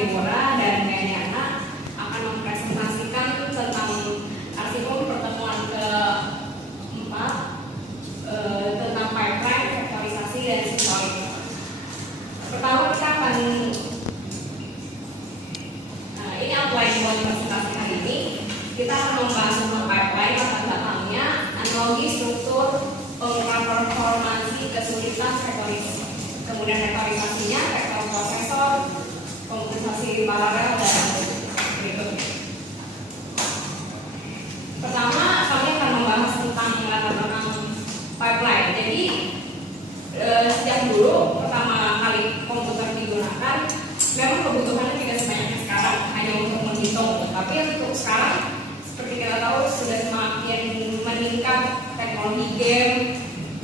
lebih murah dan Diana akan mempresentasikan tentang artikel pertemuan keempat tentang pipeline, vektorisasi, dan simbolik. Pertama kita akan ini outline buat presentasi hari ini. Kita akan membahas tentang pipeline, latar belakangnya, analogi, struktur, pengungkapan performansi, kesulitan, vektorisasi, kemudian vektorisasinya, vektor prosesor, komputasi paralel, dan berikutnya. Pertama, kami akan membahas tentang latar belakang pipeline. Jadi sejak dulu pertama kali komputer digunakan, memang kebutuhannya tidak sebanyak sekarang, hanya untuk menghitung. Tapi untuk sekarang, seperti kita tahu sudah semakin meningkat teknologi game,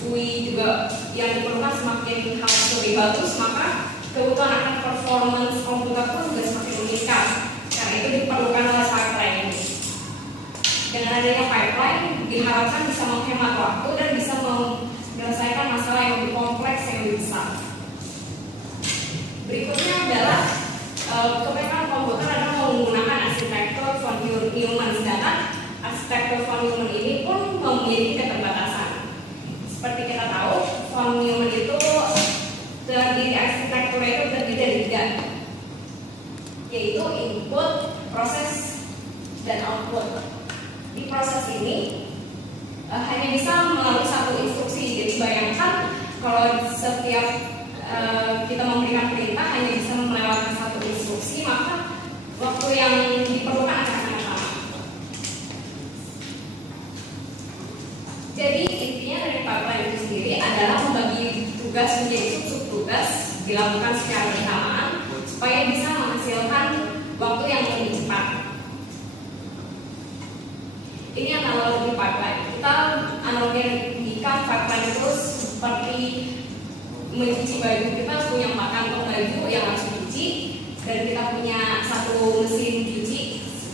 UI juga yang diperlukan semakin harus lebih bagus, maka kebutuhan akan performance komputer pun juga semakin meningkat. Karena itu diperlukan oleh pipeline ini. Dengan adanya pipeline diharapkan bisa menghemat waktu dan bisa menyelesaikan masalah yang lebih kompleks, yang lebih besar. Berikutnya adalah kebanyakan komputer adalah menggunakan arsitektur von Neumann, sedangkan arsitektur von Neumann ini pun memiliki keterbatasan. Seperti kita tahu, von Neumann itu arsitekturnya itu terdiri dari 3, yaitu input, proses, dan output. Di proses ini hanya bisa melalui satu instruksi. Jadi bayangkan kalau setiap kita memberikan perintah hanya bisa melewati satu instruksi, maka waktu yang diperlukan akan sangat lama. Jadi intinya dari pipeline itu sendiri adalah membagi tugas menjadi sub-tugas dilakukan secara bersamaan supaya bisa menghasilkan waktu yang lebih cepat. Ini analogi pipeline. Kita analogikan pipeline itu seperti mencuci baju. Kita punya 4 kantong baju yang harus dicuci, dan kita punya satu mesin cuci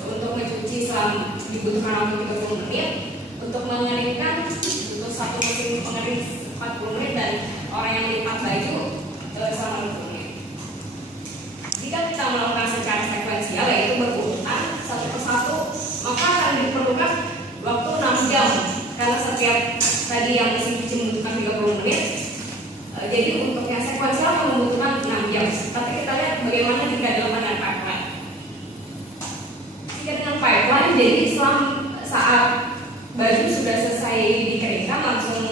untuk mencuci selama dibutuhkan waktu 30 menit. Untuk mengeringkan untuk satu mesin pengering 40 menit, dan orang yang lipat baju selama 20 menit. Jika kita melakukan secara sekuensial, yaitu berurutan satu persatu, maka akan diperlukan waktu 6 jam, karena setiap tadi yang mesin cuci membutuhkan 30 menit. Jadi untuk yang sekuensial membutuhkan 6 jam. Tapi kita lihat bagaimana jika dilakukan dengan pipeline. Jika dengan pipeline, jadi saat baju sudah selesai dikeringkan, langsung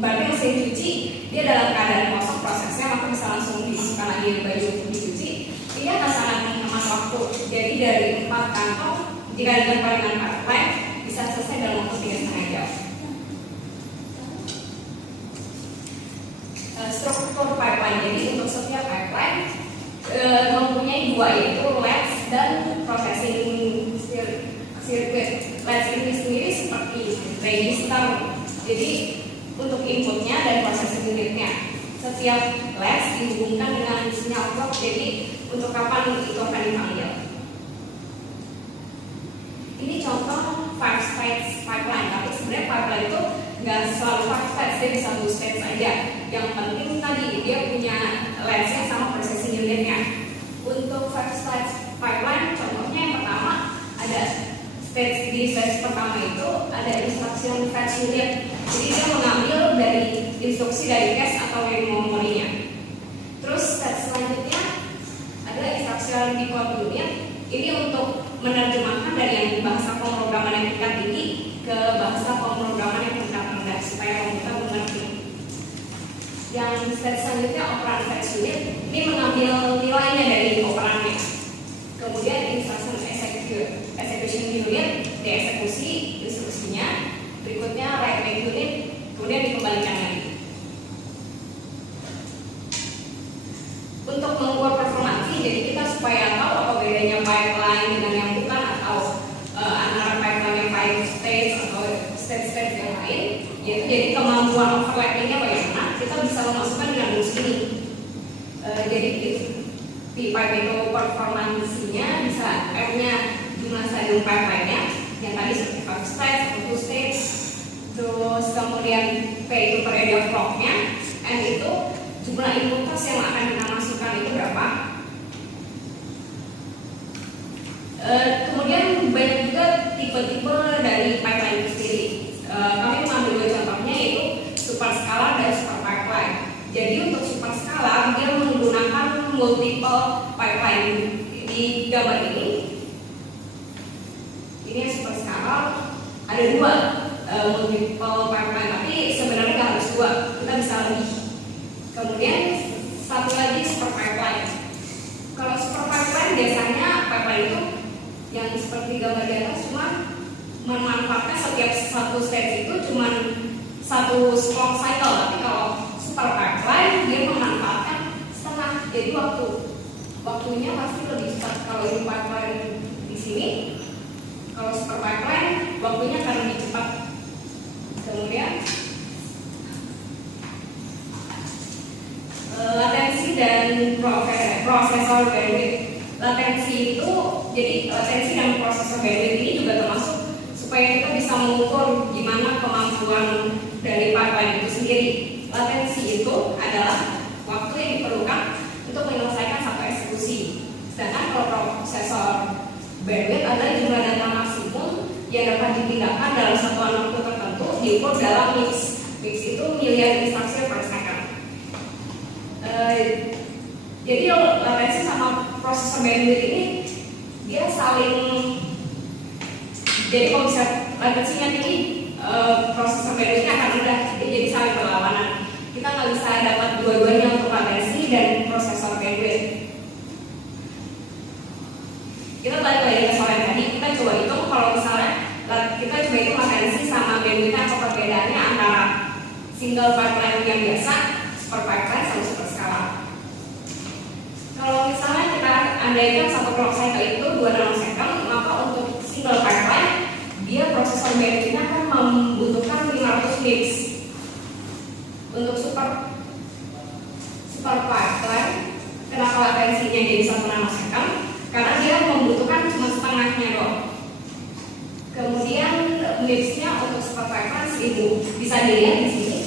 berarti mesin cuci dia dalam keadaan kosong prosesnya, maka bisa langsung dimasukkan lagi baju untuk dicuci. Ini akan sangat menghemat waktu. Jadi dari 4 kantong, jika dilakukan dengan pipeline, bisa selesai dalam waktu 3,5 jam. Struktur pipeline, jadi untuk setiap pipeline mempunyai 2, yaitu latch dan processing circuit. Latch ini sendiri seperti register, jadi untuk inputnya dan processing unitnya. Setiap latch dihubungkan dengan sinyal clock, jadi untuk kapan itu akan dipanggil. Ini contoh 5-stage pipeline, tapi sebenarnya pipeline itu nggak selalu 5 stage, dia bisa 2 stage saja. Yang penting tadi dia punya latch-nya sama processing unitnya. Untuk 5-stage pipeline, contohnya yang pertama ada di stage pertama itu ada instruction fetch unit. Jadi dia mengambil dari instruksi dari cache atau memorinya. Terus stage selanjutnya ada instruction decode unit. Ini untuk menerjemahkan dari yang bahasa pemrograman yang tingkat tinggi ke bahasa pemrograman yang tingkat rendah supaya kita mengerti. Yang stage selanjutnya operan fetch unit, ini mengambil nilainya dari operannya. Kemudian instruction execution unit dieksekusi instruksinya. Berikutnya write back unit, kemudian dikembalikan lagi. Untuk mengukur performansi, jadi kita supaya tahu apa bedanya pipeline dengan yang bukan, atau antara pipeline yang 5 stage atau stage yang lain, yaitu jadi kemampuan overlappingnya bagaimana, kita bisa memasukkan dengan rumus ini. Jadi di pipe itu performansinya bisa M-nya jumlah stadium pipeline-nya yang tadi seperti 5 stage atau 2 stage, terus kemudian P itu periode of clock-nya, N itu jumlah input test yang akan kita masukkan itu berapa. tipe-tipe dari pipeline itu sendiri. Kami mengambil dua contohnya, yaitu super skala dan super pipeline. Jadi untuk super skala dia menggunakan multiple pipeline. Di gambar ini yang super skala ada dua multiple pipeline, tapi sebenarnya nggak harus dua, kita bisa lebih. Kemudian satu lagi super pipeline. Kalau super pipeline biasanya pipeline itu yang seperti gambar di atas, cuma memanfaatkan setiap satu stage itu cuma satu clock cycle. Tapi kalau super pipeline dia memanfaatkan setengah, jadi waktunya pasti lebih cepat. Kalau ini pipeline di sini, kalau super pipeline waktunya akan lebih cepat. Kemudian latensi dan prosesor bandwidth. Latensi itu, jadi latensi dan prosesor bandwidth ini juga termasuk supaya kita bisa mengukur gimana kemampuan dari pipeline itu sendiri. Latensi itu adalah waktu yang diperlukan untuk menyelesaikan satu eksekusi. Sedangkan kalau prosesor bandwidth adalah jumlah data maksimum yang dapat dipindahkan dalam satuan waktu tertentu diukur dalam mix. Mix itu miliar instruksi per second. Jadi latensi sama prosesor bandwidth ini dia saling, jadi kalau bisa latensinya tinggi, prosesor bandwidthnya akan rendah, jadi saling berlawanan. Kita nggak bisa dapat dua-duanya untuk latensi dan prosesor bandwidth. Kita balik lagi ke soal yang tadi, kita coba hitung kalau misalnya kita coba hitung latensi sama bandwidthnya, apa perbedaannya antara single pipeline yang biasa, super pipeline sama super skala. Kalau misalnya kita andaikan satu clock cycle itu 2 nanosecond, maka untuk single pipeline dia prosesor bandwidthnya akan membutuhkan 500 MIPS. Untuk super pipeline, kenapa latensinya jadi 1 nanosecond? Karena dia membutuhkan cuma setengahnya doang. Kemudian MIPS-nya untuk super pipeline 1000. Bisa dilihat di sini.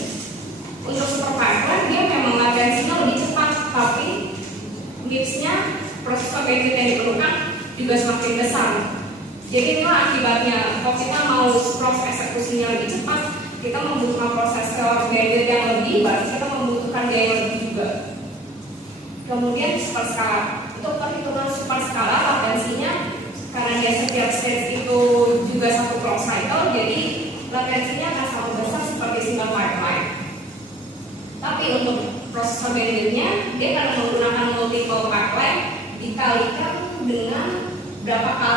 Untuk super pipeline dia memang latensinya lebih cepat, tapi MIPS-nya, prosesor bandwidth yang diperlukan juga semakin besar. Jadi itu akibatnya, kalau kita mau proses eksekusinya lebih cepat, kita membutuhkan prosesor bandwidth yang lebih, berarti kita membutuhkan biaya lebih juga. Kemudian super skala. Untuk perhitungan super skala, latensinya karena dia setiap stage itu juga satu clock cycle, jadi latensinya akan sama besar seperti single pipeline. Tapi untuk prosesor bandwidthnya dia akan menggunakan multiple pipeline dikalikan dengan berapa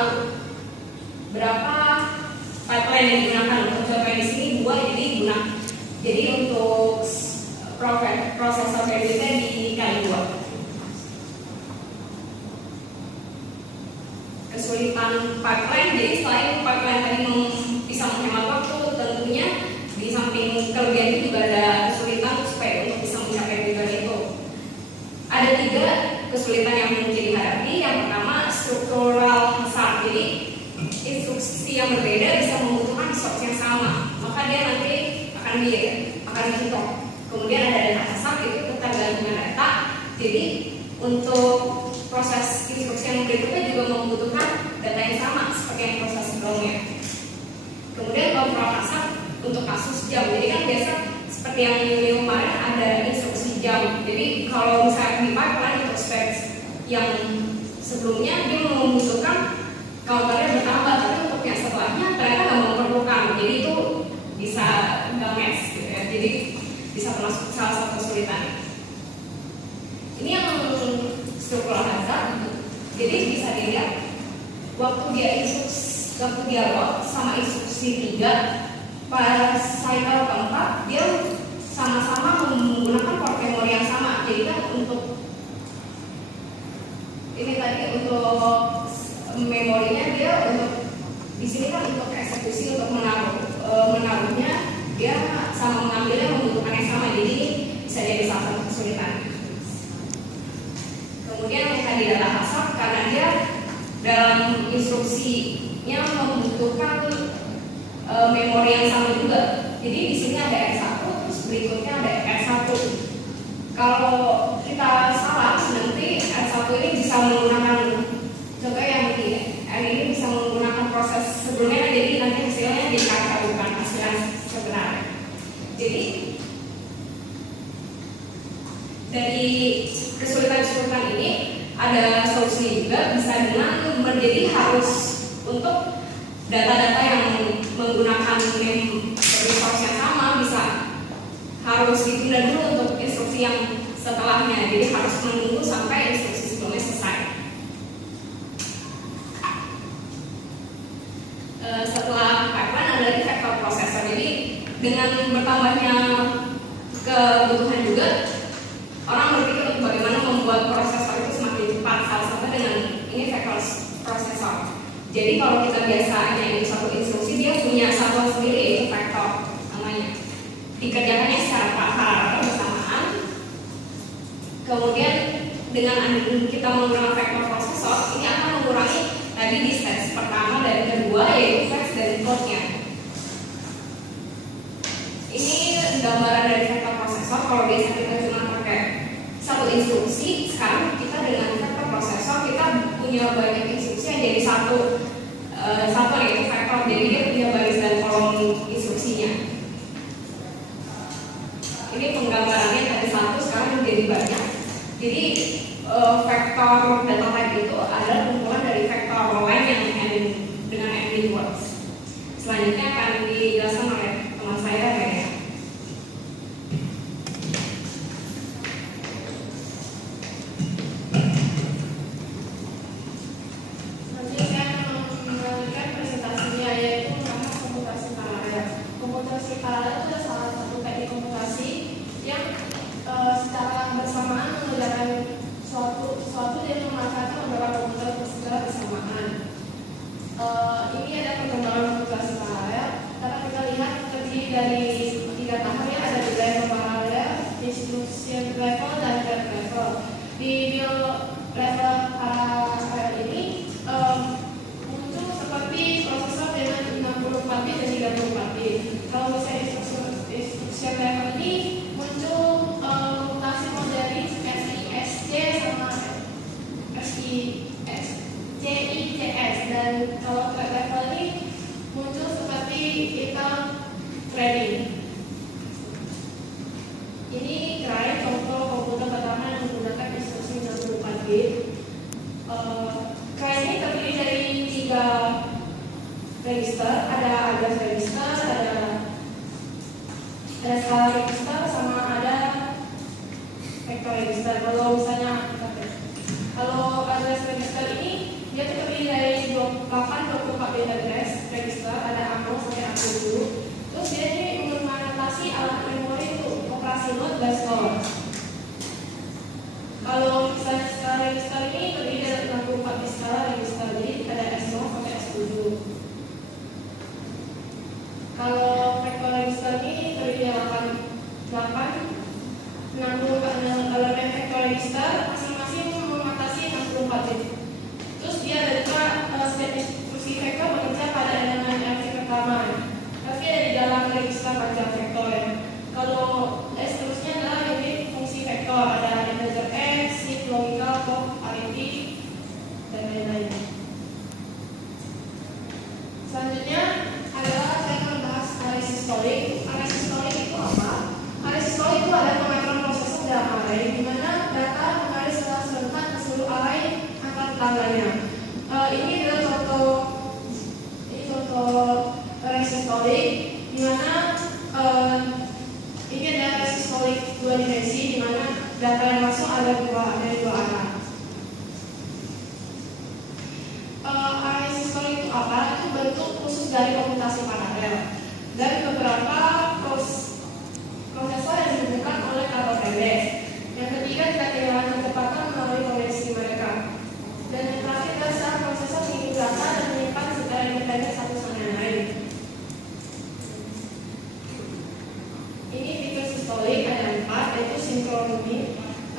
pipeline yang digunakan. Untuk contohnya di sini 2, jadi untuk prosesor bandwidthnya dikali 2. Kesulitan pipeline, jadi selain pipeline tadi bisa menghemat waktu, tentunya di samping kelebihan itu juga ada kesulitan supaya untuk bisa mencapai tujuan itu. Ada 3 kesulitan yang mungkin dihadapi. Yang pertama, struktural hazard. Jadi instruksi yang berbeda bisa membutuhkan instruksi yang sama, maka dia nanti akan dihitung. Kemudian ada data hazard, itu ketergantungan data. Jadi untuk proses instruksi yang berikutnya juga membutuhkan data yang sama seperti yang proses sebelumnya. Kemudian kontrol hazard untuk kasus jam. Jadi kan biasa seperti yang kemarin ada instruksi jam. Jadi kalau misalnya di pipeline untuk stage yang sebelumnya dia membutuhkan counternya bertambah, tapi untuk yang setelahnya ternyata nggak memerlukan. Jadi itu bisa nggak match gitu ya. Jadi bisa termasuk salah satu kesulitan. Ini yang struktural hazard. Jadi bisa dilihat waktu dia load sama instruksi 3 pada cycle keempat dia sama-sama menggunakan port memori yang sama. Jadi kan untuk ini tadi untuk memorinya dia untuk di sini kan untuk eksekusi, untuk menaruhnya dia sama mengambilnya membutuhkan yang sama. Jadi bisa jadi salah satu kesulitan. Kemudian yang tadi data hazard karena dia dalam instruksinya membutuhkan memori yang sama juga. Jadi di sini ada R1, terus berikutnya ada R1. Kalau kita salah, nanti R1 ini bisa menggunakan, contohnya yang ini R ini bisa menggunakan proses sebelumnya, jadi kesulitan-kesulitan ini ada solusinya juga, bisa dengan menjadi harus untuk data-data yang menggunakan name resource yang sama bisa harus ditunda dulu untuk instruksi yang setelahnya, jadi harus menunggu sampai instruksi sebelumnya selesai. Setelah pipeline ada lagi vector processor. Jadi dengan bertambahnya kebutuhan juga, orang berpikir untuk bagaimana membuat prosesor itu semakin cepat, salah satu dengan ini vector processor. Jadi kalau kita biasa hanya ini satu instruksi, dia punya satuan sendiri yaitu vektor namanya. Dikerjakannya secara paralel bersamaan. Kemudian dengan kita menggunakan vektor processor, ini akan mengurangi tadi di stage pertama dan kedua yaitu fetch dan encode-nya. Ini gambaran dari vektor processor. Kalau biasa kita cuma pakai satu instruksi, sekarang kita dengan vektor processor kita punya banyak instruksi yang jadi satu yaitu vektor. Jadi dia punya baris dan kolom instruksinya. Ini penggambarannya tadi satu, sekarang menjadi banyak. Jadi vektor data type itu adalah kumpulan dari vektor lain yang dengan ending words. Selanjutnya akan dijelaskan oleh teman saya ya.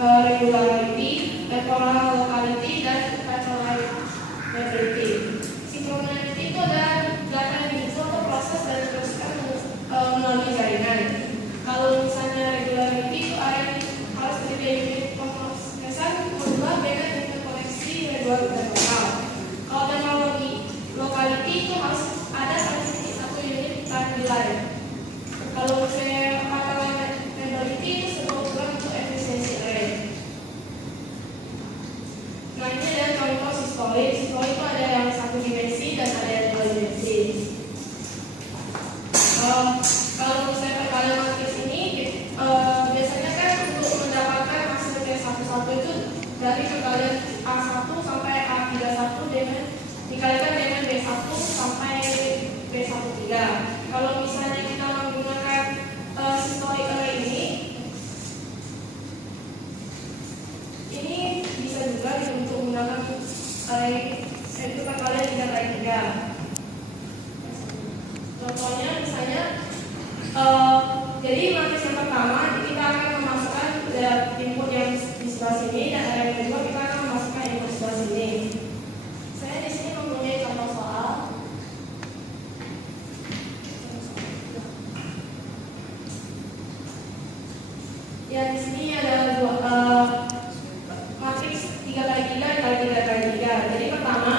Regularity, temporal locality, dan temporal memory. Synchronity itu adalah data yang dihitung atau proses dan diteruskan melalui jaringan. Kalau misalnya regularity itu harus terjadi unit pemrosesan modulus dengan interkoneksi regular dan lokal. Kalau temporal locality itu harus ada satu unit time delay. Kalau misalnya temporal memory itu sebuah ukuran untuk efisiensi array. sistoid. Sistoid itu ada yang satu dimensi dan ada yang dua dimensi. Kalau misalnya perkalian matris ini biasanya kan untuk mendapatkan hasil P11 itu dari perkalian A1 sampai A31 dengan dikalikan dengan B1 sampai B13. Kalau misalnya kita menggunakan sistoid array ini bisa juga untuk menggunakan array itu perkalian 3 kali 3. Contohnya misalnya jadi matris yang pertama kita akan memasukkan input yang di sebelah sini dan array yang kedua kita akan memasukkan input di sebelah sini. Saya di sini mempunyai contoh soal. Ya di sini ada matriks 3 kali 3 kali 3 kali 3. Jadi pertama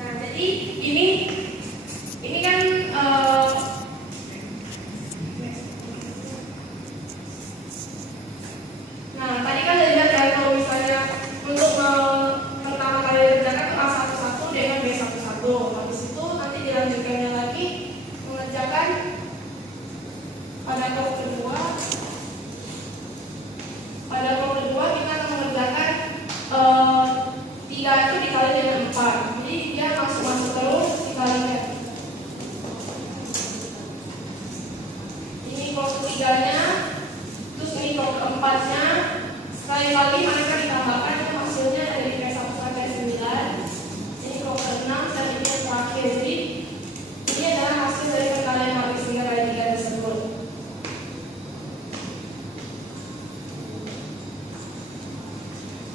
jadi ini kan tadi kan dilihat ya kalau misalnya untuk pertama kali dikerjakan itu A11 dengan B11. Habis itu nanti dilanjutkannya lagi mengerjakan pada kelompok kedua. Pada kelompok kedua kita akan mengerjakan 3 itu dikali dengan 4. Jadi dia masuk terus dikalikan. Ini kelompok 3-nya, terus ini kelompok keempatnya. Sekali lagi mereka ditambahkan hasilnya dari P1 sampai 9. Ini kelompok 6 dan ini yang terakhir. Jadi ini adalah hasil dari perkalian matriks 3 kali 3 tersebut.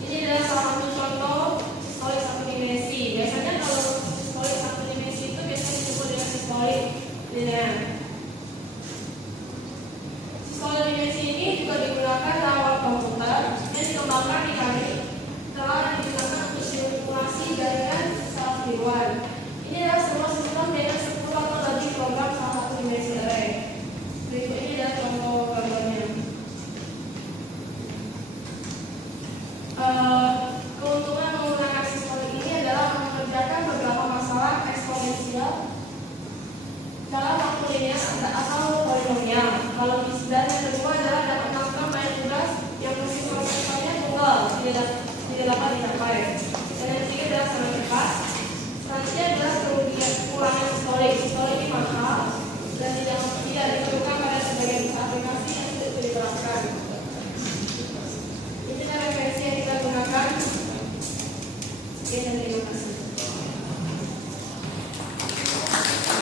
Ini adalah salah satu contoh sistoid satu dimensi. Biasanya kalau sistoid satu dimensi itu biasanya disebut dengan sistoid linear. Sistoid dimensi ini juga digunakan dalam komputer dan dikembangkan di kami telah digunakan untuk simulasi jaringan saraf tiruan. Ini adalah sebuah sistem dengan 10 atau lebih program salah satu dimensi array. Berikut ini adalah contoh gambarnya. Keuntungan menggunakan sistem ini adalah mengerjakan beberapa masalah eksponensial dalam waktu linear atau polinomial. Kalau dan yang kedua adalah dapat melakukan banyak tugas yang mesti prosesnya tunggal tidak dapat dicapai.